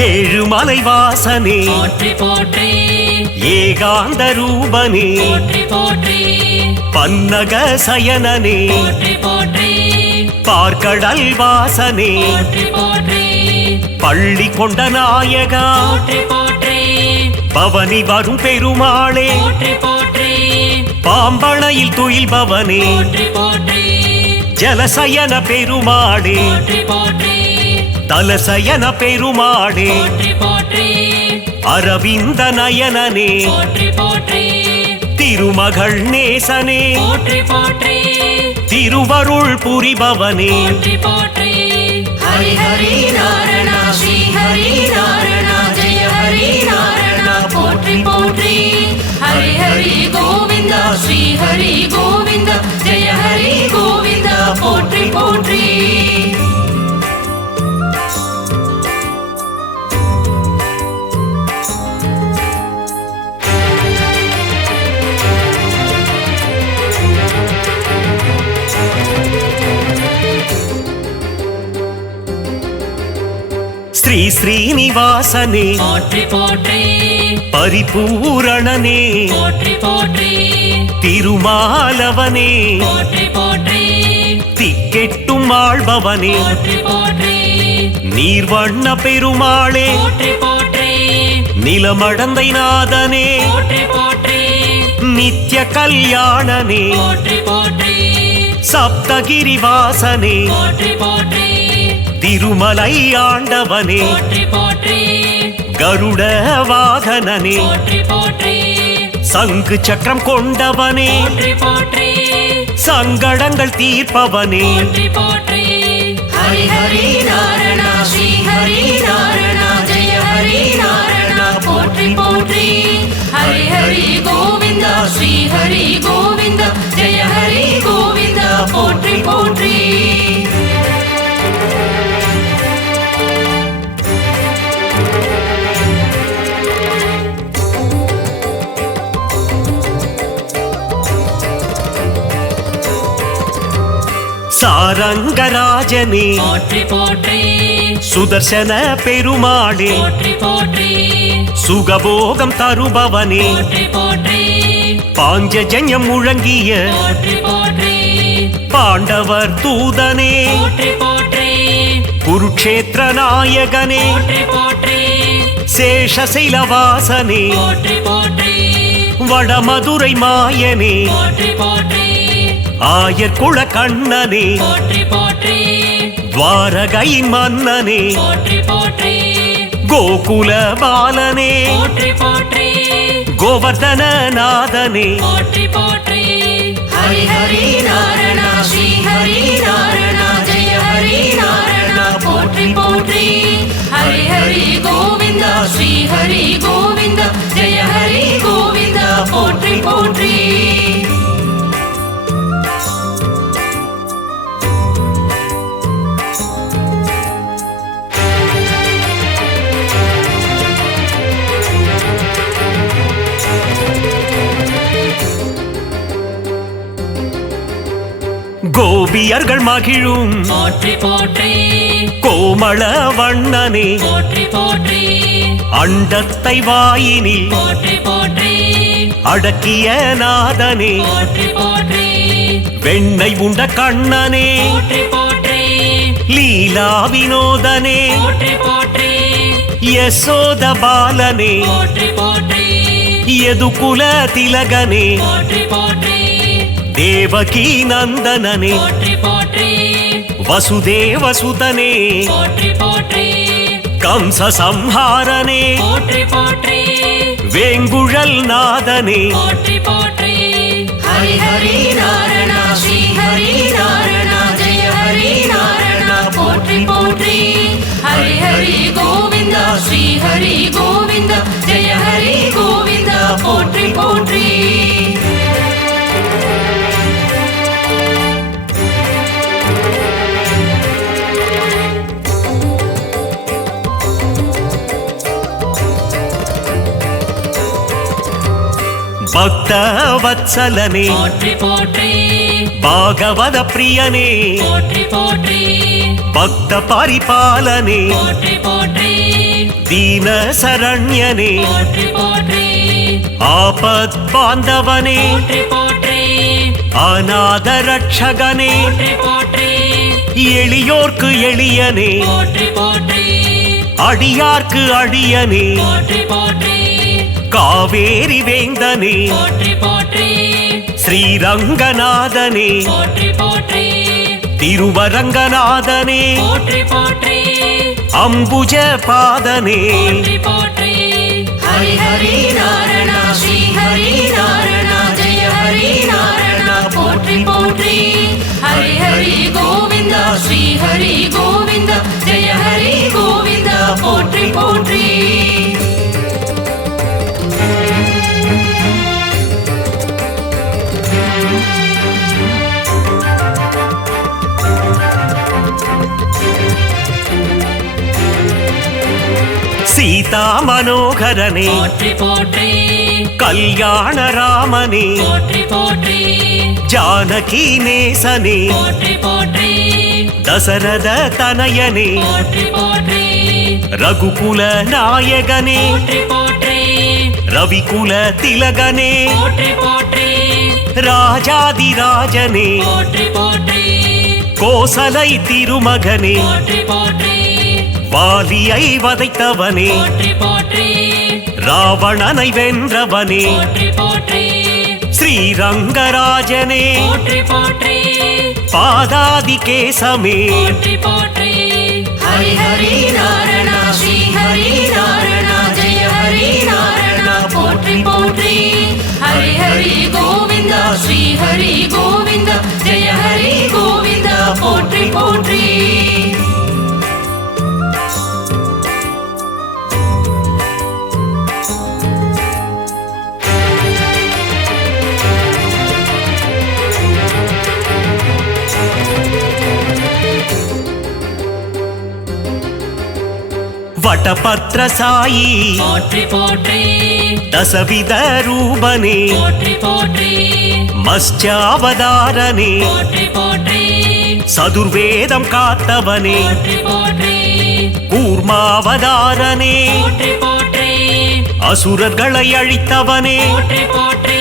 ஏழுமலை வாசனே போற்றி போற்றி ஏகாந்த ரூபனே போற்றி போற்றி பன்னக சயனனே போற்றி போற்றி பார்க்கடல் வாசனே போற்றி போற்றி பள்ளி கொண்ட நாயகா போற்றி போற்றி பவனி வரும் பெருமாளே போற்றி போற்றி பாம்பணையில் துயில்பவனே போற்றி போற்றி ஜலசயன பெருமாளே போற்றி போற்றி தலசயன பெருமாளே போற்றி போற்றி அரவிந்த நயனனே போற்றி போற்றி திருமகள் நேசனே போற்றி போற்றி திருவருள் புரிபவனே போற்றி போற்றி ஹரி ஹரி நாராயண ஸ்ரீ ஹரி நாராயண ஜெய ஹரி நாராயண போற்றி போற்றி ஹரி ஹரி கோவிந்த ஸ்ரீ ஹரி கோவிந்த ஜெய ஹரி கோவிந்த போற்றி போற்றி ஸ்ரீ ஸ்ரீனிவாசனே போற்றி போற்றி பரிபூரணனே போற்றி போற்றி திருமாலவனே போற்றி போற்றி திக்கெட்டும் ஆள்பவனே போற்றி போற்றி நீர்வண்ண பெருமாளே போற்றி போற்றி நிலமடந்தை நாதனே போற்றி போற்றி நித்ய கல்யாணனே போற்றி போற்றி சப்தகிரி வாசனே போற்றி போற்றி திருமலை ஆண்டவனே போற்றி போற்றி கருட வாகனனே போற்றி போற்றி சங்கு சக்கரம் கொண்டவனே போற்றி போற்றி சங்கடங்கள் தீர்ப்பவனே போற்றி போற்றி ஹரி ஹரி நாராயண ஸ்ரீ ஹரி நாராயண ஜெய ஹரி நாராயண போற்றி போற்றி ஹரி ஹரி கோவிந்த ஸ்ரீ ஹரி கோவிந்த ஜெய ஹரி கோவிந்த போற்றி போற்றி சாரங்கராஜனே போற்றி போற்றி சுதர்சன பெருமாளே போற்றி போற்றி சுகபோகம் தருபவனே போற்றி போற்றி பாஞ்சஜன்யம் முழங்கிய போற்றி போற்றி பாண்டவர் தூதனே போற்றி போற்றி குருக்ஷேத்திர நாயகனே போற்றி போற்றி சேஷசைலவாசனே போற்றி போற்றி வடமதுரை மாயனே போற்றி போற்றி ஆயர்குல கண்ணனே போற்றி போற்றி துவாரகையின் மன்னனே போற்றி போற்றி கோகுல பாலனே போற்றி போற்றி கோவர்தன நாதனே போற்றி போற்றி ஹரி ஹரி நாராயண ஸ்ரீ ஹரி நாராயண ஜெய ஹரி நாராயண போற்றி போற்றி ஹரி ஹரி கோவிந்த ஸ்ரீ ஹரி கோவிந்த ஜெய ஹரி கோவிந்த போற்றி போற்றி கோபியர்கள் மகிழும் போற்றி போற்றி கோமள வண்ணனே போற்றி போற்றி அண்டத்தை வாயினில் போற்றி போற்றி அடக்கிய நாதனே போற்றி போற்றி வெண்ணை உண்ட கண்ணனே போற்றி போற்றி லீலா வினோதனே போற்றி போற்றி யசோத பாலனே போற்றி போற்றி யதுகுல திலகனே போற்றி போற்றி தேவகி நந்தனனே போற்றி போற்றி வசுதேவ சுதனே போற்றி போற்றி கம்ச சம்ஹாரனே போற்றி போற்றி வேங்குழல் நாதனே போற்றி போற்றி ஹரி ஹரி நாராயண ஸ்ரீ ஹரி நாராயண ஜெய ஹரி நாராயண போற்றி போற்றி ஹரி ஹரி கோவிந்த ஸ்ரீ ஹரி கோவிந்த ஜெய ஹரி கோவிந்த போற்றி போற்றி பக்த வத்சலனே போற்றி போற்றி பாகவத பிரியனே போற்றி போற்றி பக்த பரிபாலனே போற்றி போற்றி ದೀನ ಸರಣ್ಯನೇ போற்றி போற்றி ಆಪತ್ ಬಾಂಧವನೇ போற்றி போற்றி ಅನಾಥ ರಕ್ಷಗನೇ போற்றி போற்றி எளியோர்க்கு எளியனே போற்றி போற்றி அடியார்க்கு அடியனே போற்றி போற்றி காவேரி வேந்தனே போற்றி போற்றி ஸ்ரீரங்கநாதனே போற்றி போற்றி திருவரங்கநாதனே போற்றி போற்றி அம்புஜ பாதனே போற்றி போற்றி ஹரி ஹரி நாராயண ஸ்ரீ ஹரி நாராயண ஜெய ஹரி நாராயண போற்றி போற்றி ஹரி ஹரி கோவிந்தா ஸ்ரீ ஹரி கோவிந்தா ஜெய ஹரி கோவிந்தா போற்றி போற்றி சீதா மனோகரனே போற்றி போற்றி கல்யாண ராமனே போற்றி போற்றி ஜானகி நேசனே போற்றி போற்றி தசரத தனயனே போற்றி போற்றி ரகுகுல நாயகனே போற்றி போற்றி ரவிகுல திலகனே போற்றி போற்றி ராஜாதிராஜனே போற்றி போற்றி கோசலை திருமகனே போற்றி போற்றி வாலியை வதைத்தவனே போற்றி போற்றி ராவணனை வென்றவனே போற்றி போற்றி ஸ்ரீரங்கராஜனே போற்றி போற்றி பாதாதி கேசமே போற்றி போற்றி ஹரி ஹரி நாராயண ஸ்ரீ ஹரி நாராயண ஜெய ஹரி நாராயண போற்றி போற்றி ஹரி ஹரி கோவிந்தா ஸ்ரீ ஹரி கோவிந்தா ஜெய ஹரி கோவிந்தா போற்றி போற்றி வடபத்ர சாயி போற்றி போற்றி தசவித ரூபனே போற்றி போற்றி மத்ஸ்யாவதாரனே போற்றி போற்றி சதுர்வேதம் காத்தவனே போற்றி போற்றி கூர்மாவதாரனே போற்றி போற்றி அசுரர்களை அழித்தவனே போற்றி போற்றி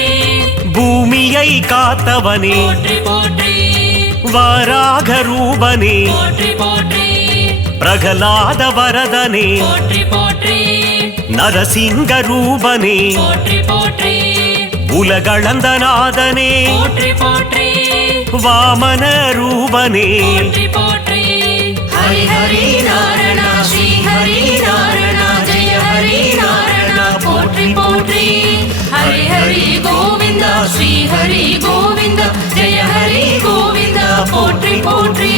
பூமியை காத்தவனே போற்றி போற்றி வராக ரூபனே போற்றி போற்றி பிரகலாத வரதனே போற்றி போற்றி நரசிங்க ரூபனே போற்றி போற்றி உலகளந்தநாதனே போற்றி போற்றி வாமன ரூபனே போற்றி போற்றி ஹரி ஹரி நாராயண ஸ்ரீ ஹரி நாராயண ஜெய ஹரி நாராயண போற்றி போற்றி ஹரி ஹரி கோவிந்தா ஸ்ரீ ஹரி கோவிந்தா ஜெய ஹரி கோவிந்தா போற்றி போற்றி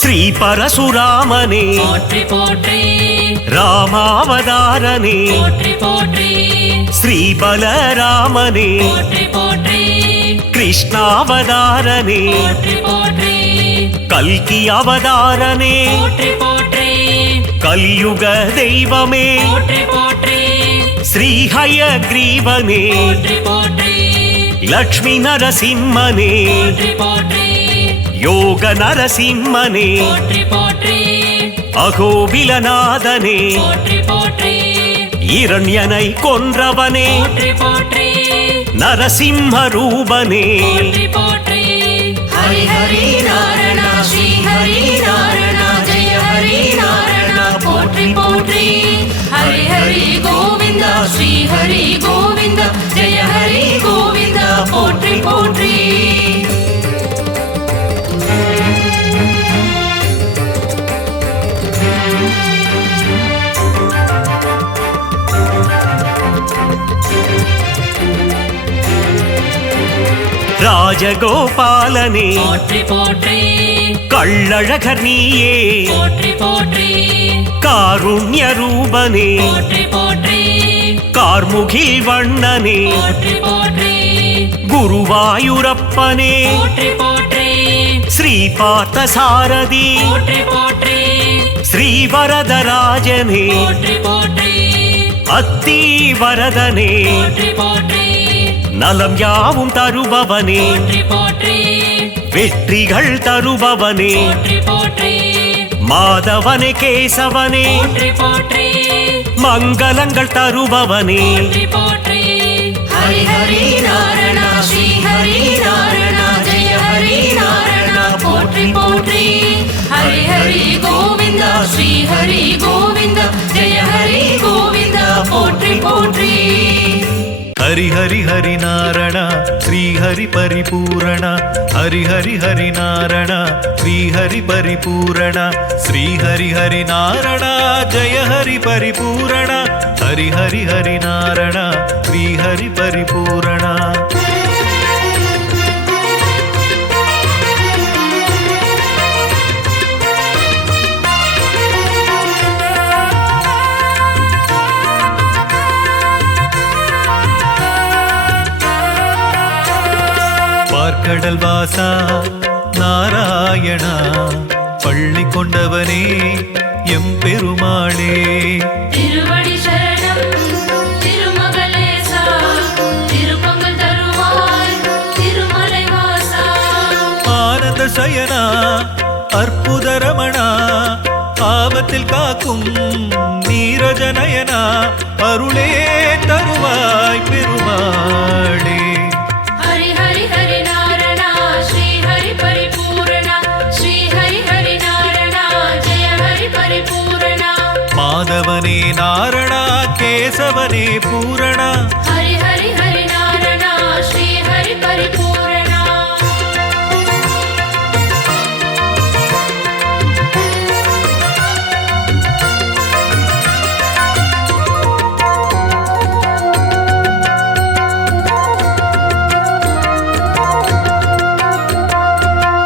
ஸ்ரீ பரசுராமனே போற்றி போற்றி ராமாவதாரனே போற்றி போற்றி ஸ்ரீ பலராமனே போற்றி போற்றி கிருஷ்ணாவதாரனே போற்றி போற்றி கல்கி அவதாரனே போற்றி போற்றி கலியுக தெய்வமே போற்றி போற்றி ஸ்ரீஹயக்ரீவனே போற்றி போற்றி லக்ஷ்மி நரசிம்மனே போற்றி போற்றி யோக நரசிம்மனே போற்றி போற்றி அகோபிலநாதனே போற்றி போற்றி இரண்யனை கொன்றவனே போற்றி போற்றி நரசிம்ம ரூபனே போற்றி போற்றி ஹரி ஹரி நாராயண ஸ்ரீ ஹரி நாராயண ஜெய ஹரி நாராயண போற்றி போற்றி ஹரி ஹரி கோவிந்தா ஸ்ரீ ஹரி கோவிந்தா ஜெய ஹரி கோவிந்தா போற்றி போற்றி ராஜகோபாலனே போற்றி போற்றி கள்ளழகர் நீயே போற்றி போற்றி காருண்ய ரூபனே போற்றி போற்றி கார்முகில் வண்ணனே போற்றி போற்றி குருவாயூரப்பனே போற்றி போற்றி ஸ்ரீ பார்த்த சாரதி போற்றி போற்றி ஸ்ரீ வரதராஜனே போற்றி போற்றி அத்தி வரதனே போற்றி போற்றி நலம் யாவும் தருபவனே போற்றி போற்றி வெற்றிகள் தருபவனே போற்றி போற்றி மாதவனே கேசவனே போற்றி போற்றி மங்களங்கள் தருபவனே போற்றி போற்றி ஹரி ஹரி நாராயண ஸ்ரீ ஹரி நாராயண ஜெய ஹரி நாராயண போற்றி போற்றி ஹரி ஹரி கோவிந்தா ஸ்ரீ ஹரி கோவிந்தா ஜெய ஹரி கோவிந்தா போற்றி போற்றி हरि हरि हरि नारायण श्री हरि परिपूर्ण हरि हरि हरि नारायण श्री हरि परिपूर्ण श्री हरि हरि नारायण जय हरि परिपूर्ण हरि हरि हरि नारायण श्री हरि परिपूर्ण கடல் வாசா நாராயணா பள்ளி கொண்டவனே எம் பெருமாளே திருவடி சரணம் திருமகளேசா திருப்பங்கள் தருவாய் திருமலை வாசா ஆனந்த சயனா அற்புத ரமணா ஆபத்தில் காக்கும் நீரஜநயனா அருளே தருவாய் பெருமாளே மாதவனே நாரணா கேசவனே பூரணா ஹரி ஹரி ஹரி நாரணா ஸ்ரீ ஹரி பரிபூரணா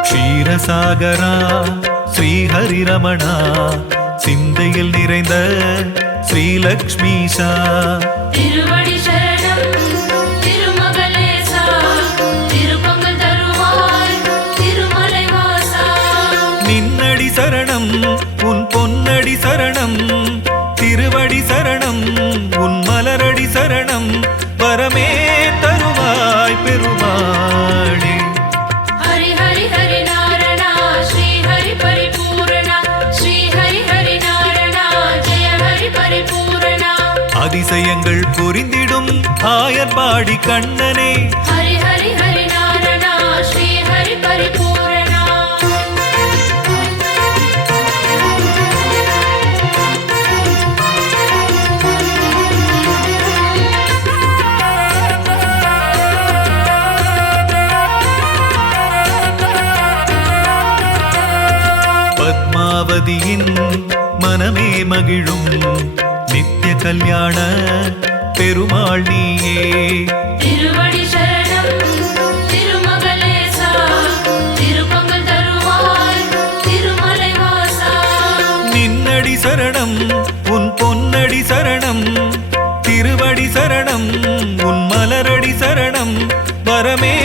க்ஷீரசாகரா ஸ்ரீ ஹரி ரமணா சிந்தையில் நிறைந்த ஸ்ரீலக்ஷ்மீஷா திருவடி சரணம் திருமகளேசா திருப்பங்கள் தருவாய் திருமலை வாசா நின்னடி சரணம் உன் பொன்னடி சரணம் திருவடி சரணம் உன் மலரடி சரணம் வரமே தருவாய் பெருமாளே ஹரி ஹரி ஹரி நாரணா ஸ்ரீ ஹரி பரிபூரணா ஸ்ரீ ஹரி ஹரி நாரணா ஜெய ஹரி பரிபூரணா அதிசயங்கள் புரிந்திடும் ஆயர்பாடி கண்ணனே ஹரி ஹரி ஹரி நாரணா ஸ்ரீ ஹரி பரிபூரணா பத்மாவதியின் மனமே மகிழும் நித்திய கல்யாண பெருமாள் நீயே திருவடி சரணம் திருமகளேசா திருப்பங்கள் தருவாய் திருமலை வாசா நின்னடி சரணம் உன் பொன்னடி சரணம் திருவடி சரணம் உன் மலரடி சரணம் வரமே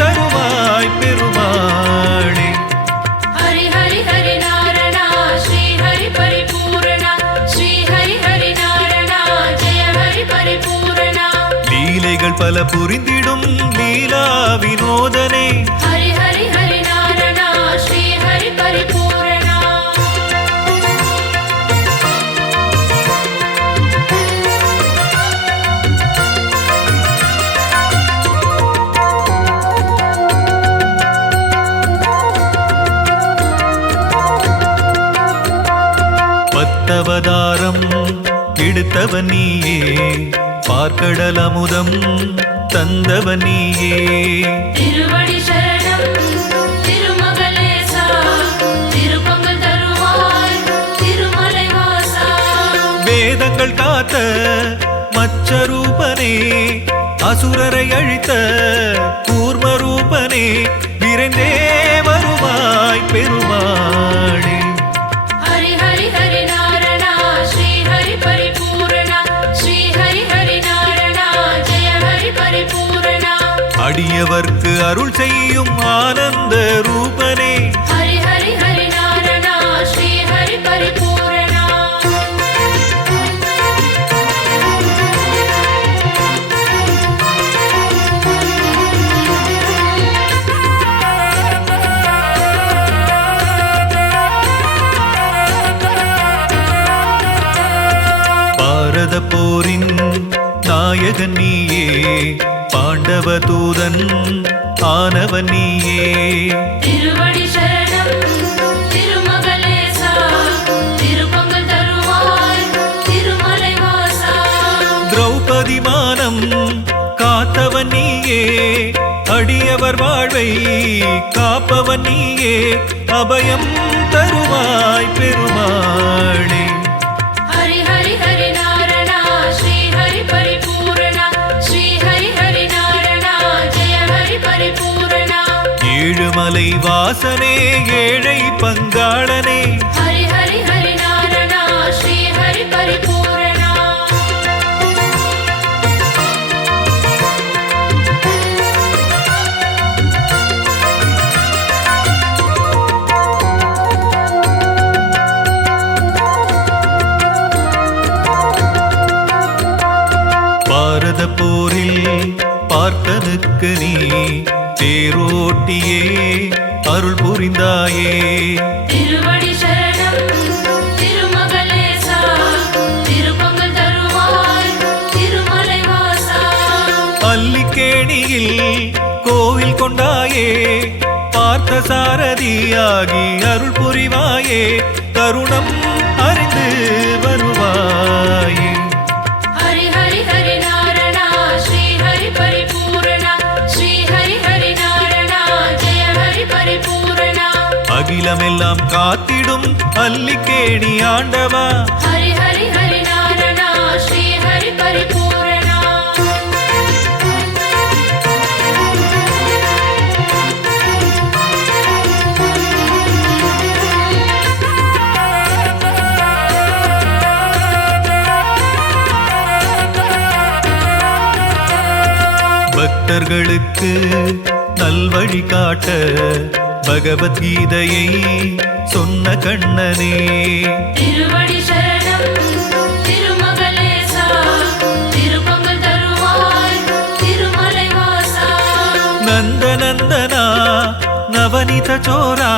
தருவாய் பெருமாளே ஹரி ஹரி ஹரி நாரணா ஸ்ரீ ஹரி பரிபூரணா ஸ்ரீ ஹரி ஹரி நாரணா ஜெய ஹரி பரிபூரணா லீலைகள் பல புரிந்திடும் லீலா வினோதனே ஹரி ஹரி ஹரி நாரணா ஸ்ரீ ஹரி பரிபூரணா பத்தவதாரம் எடுத்தவன் நீயே பார்க்கடல் அமுதம் தந்தவன் நீயே திருவடி சரணம் திருமகளேசா திருப்பங்கள் தருவாய் திருமலை வாசா வேதங்கள் காத்த மச்சரூபனே அசுரரை அழித்த கூர்மரூபனே விரைந்தே வருவாய் பெருமாளே ஹரி ஹரி ஹரி நாரணா ஸ்ரீ ஹரி பரிபூரணா ஸ்ரீ ஹரி ஹரி நாரணா ஜெய ஹரி பரிபூரணா அடியவர்க்கு அருள் செய்யும் ஆனந்த ரூபனே ஹரி ஹரி ஹரி நாரணா ஸ்ரீ ஹரி பரிபூரணா நாயகன் நீயே பாண்டவ தூதன் ஆனவன் நீயே திருவடி சரணம் திருமகளேசா திருப்பங்கள் தருவாய் திருமலை வாசா திரௌபதி மானம் காத்தவன் நீயே அடியவர் வாழ்வை காப்பவன் நீயே அபயம் தருவாய் பெருமாளே ஹரி ஹரி ஹரி நாரணா ஸ்ரீ ஹரி பரிபூரணா ஸ்ரீ ஹரி ஹரி நாரணா ஜெய ஹரி பரிபூரணா ஏழுமலை வாசனே ஏழை பங்காளனே ஹரி ஹரி ஹரி நாரணா ஸ்ரீ ஹரி பரிபூரணா பாரத போரில் பார்த்தனுக்கு நீ தேரோட்டியே அருள் புரிந்தாயே திருவடி சரணம் திருமகளேசா திருப்பங்கள் தருவாய் திருமலை வாசா அல்லிக்கேணியில் கோவில் கொண்டாயே பார்த்த சாரதியாகி அருள் புரிவாயே கருணம் அறிந்து வருவாயே ஹரி ஹரி ஹரி நாரணா ஸ்ரீ ஹரி பரிபூரணா ஸ்ரீ ஹரி ஹரி நாரணா ஜெய ஹரி பரிபூரணா அகிலமெல்லாம் காத்திடும் அல்லிக்கேணி ஆண்டவா ஹரி ஹரி ஹரி நாரணா ஸ்ரீ ஹரி பரிபூரணா பக்தர்களுக்கு நல்வழி காட்ட பகவத்கீதையை சொன்ன கண்ணனே திருவடி சரணம் திருமகளேசா திருப்பங்கள் தருவாய் திருமலை வாசா நந்தநந்தனா நவனித சோரா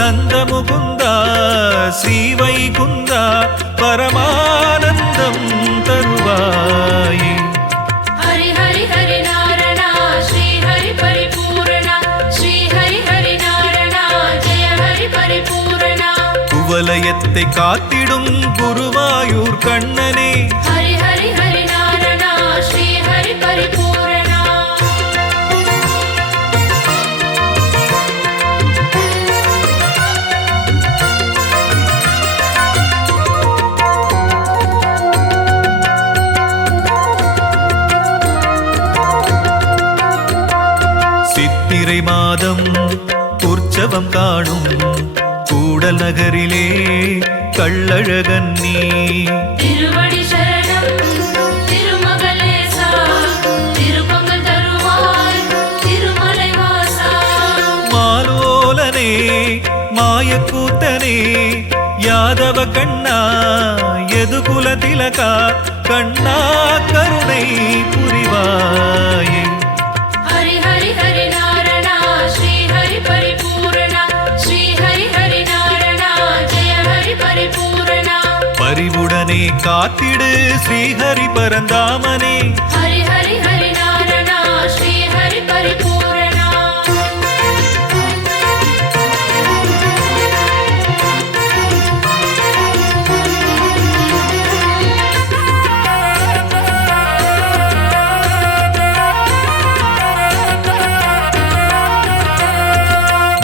நந்த முகுந்தா ஸ்ரீவைகுந்தா பரமானந்தம் தருவாயே ஹரி ஹரி ஹரி நாரணா ஸ்ரீ ஹரி பரிபூரணா ஸ்ரீ ஹரி ஹரி நாரணா ஜெய ஹரி பரிபூரணா குவலயத்தை காத்திடும் குருவாயூர் கண்ணனே ஹரி ஹரி ஹரி நாரணா ஸ்ரீ ஹரி பரிபூரணா சித்திரை மாதம் உற்சவம் காணும் கூடல் நகரிலே கள்ளழகன் நீ திருவடி சரணம் திருமகளேசா திருப்பங்கள் தருவாய் திருமலை வாசா மாலோலனே மாயக்கூத்தனே யாதவ கண்ணா எதுகுல திலகா கண்ணா கருணை புரிவாயே ஹரி ஹரி ஹரி நாரணா ஸ்ரீ ஹரி பரிபூரணா ஸ்ரீ ஹரி ஹரி நாரணா ஜெய ஹரி பரிபூரணா பரிவுடனே காத்திடு ஸ்ரீஹரி பரந்தாமனே ஹரி ஹரி ஹரி நாரணா ஸ்ரீ ஹரி பரிபூரணா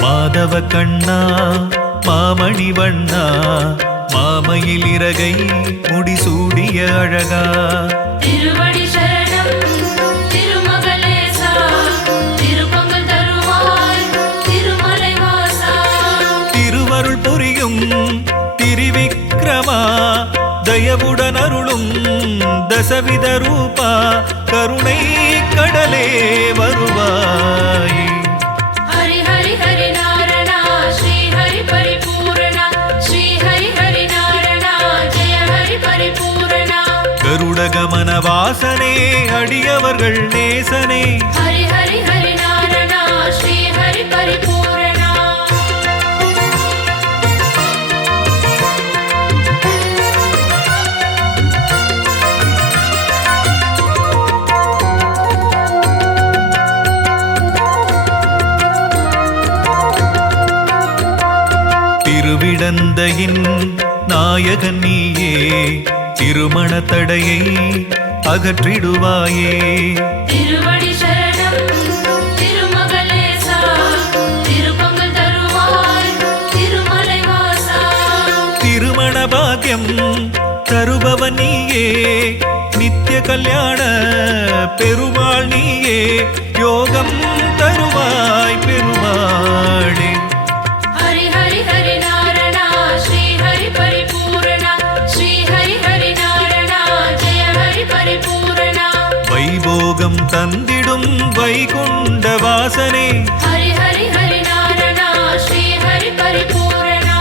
மாதவ கண்ணா மாமணி வண்ணா மாமையில் இறகை முடிசூடிய அழகா திருவடி சரணம் திருமகளேசா திருப்பங்கள் தருவாய் திருமலை வாசா திருவருள் புரியும் திரிவிக்ரமா தயவுடன் அருளும் தசவித ரூபா கருணை கடலே வருவாயே ஹரி ஹரி ஹரி நாரணா ஸ்ரீ ஹரி பரிபூரணா ஸ்ரீ ஹரி ஹரி நாரணா ஜெய ஹரி பரிபூரணா கருடகமன வாசனே அடியவர்கள் நேசனே ஹரி ஹரி ஹரி நாரணா ஸ்ரீ ஹரி பரிபூரணா திருவிடந்தையின் நாயகன் நீயே திருமண தடையை அகற்றிடுவாயே. திருவடி சரணம் திருமகளேசா, திருப்பங்கள் தருவாய் திருமலை வாசா. திருமண பாக்கியம் தருபவன் நீயே நித்திய கல்யாண பெருமாள் நீயே யோகம் தருவாய் பெருமாளே. ஹரி ஹரி ஹரி நாரணா ஸ்ரீ ஹரி பரிபூரணா, ஸ்ரீ ஹரி ஹரி நாரணா ஜெய ஹரி பரிபூரணா. வைபோகம் தந்திடும் வைகுண்ட வாசனே ஹரி ஹரி ஹரி நாரணா ஸ்ரீ ஹரி பரிபூரணா.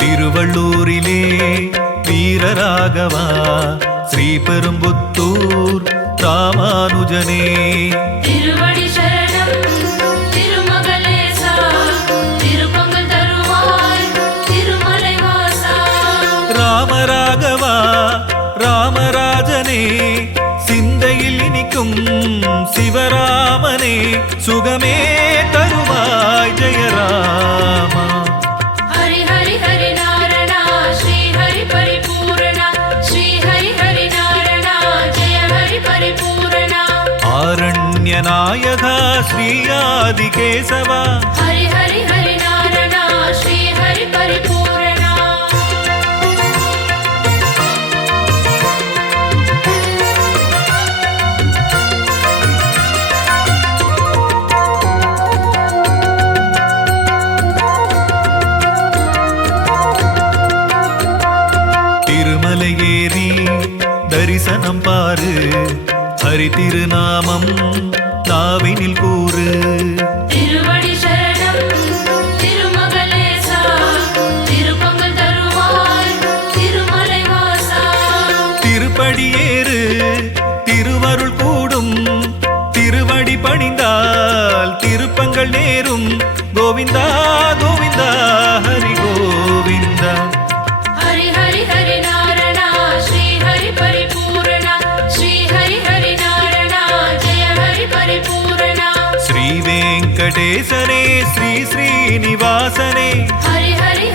திருவள்ளூரிலே வீரராகவா ஸ்ரீபெரும்புத்தூர் ராமானுஜனே. திருவடி சரணம் திருமகளேசா, திருப்பங்கள் தருவாய் திருமலை வாசா. ராமராகவா ராமராஜனே சிந்தையில் இனிக்கும் சிவராமனே சுகமே தருவாய் ஜெயராமா. ஹரி ஹரி ஹரி நாரணா ஸ்ரீ ஹரி பரிபூரணா, ஸ்ரீ ஹரி ஹரி நாரணா ஜெய ஹரி பரிபூரணா. ஆரண்ய நாயகா ஸ்ரீயாதி கேசவா ஹரி ஹரி ஹரி நாரணா ஸ்ரீ ஹரி பரிபூரணா. திருமலையேறி தரிசனம் பாரு ஹரி திருநாமம் நாவினில் கூறு. திருவடி சரணம் திருமகளேசா, திருப்பங்கள் தருவாய் திருமலை வாசா. திருப்படியேறு திருவருள் கூடும் திருவடி பணிந்தால் திருப்பங்கள் நேரும். கோவிந்தா கோவிந்தா ஹரி கோவிந்தா. ஹரி ஹரி ஹரி நாரணா ஸ்ரீ ஹரி பரிபூரணா, ஸ்ரீ ஹரி ஹரி நாரணா ஜெய ஹரி பரிபூரணா. ஸ்ரீ வெங்கடேசனே ஸ்ரீ ஸ்ரீனிவாசனே ஹரி ஹரி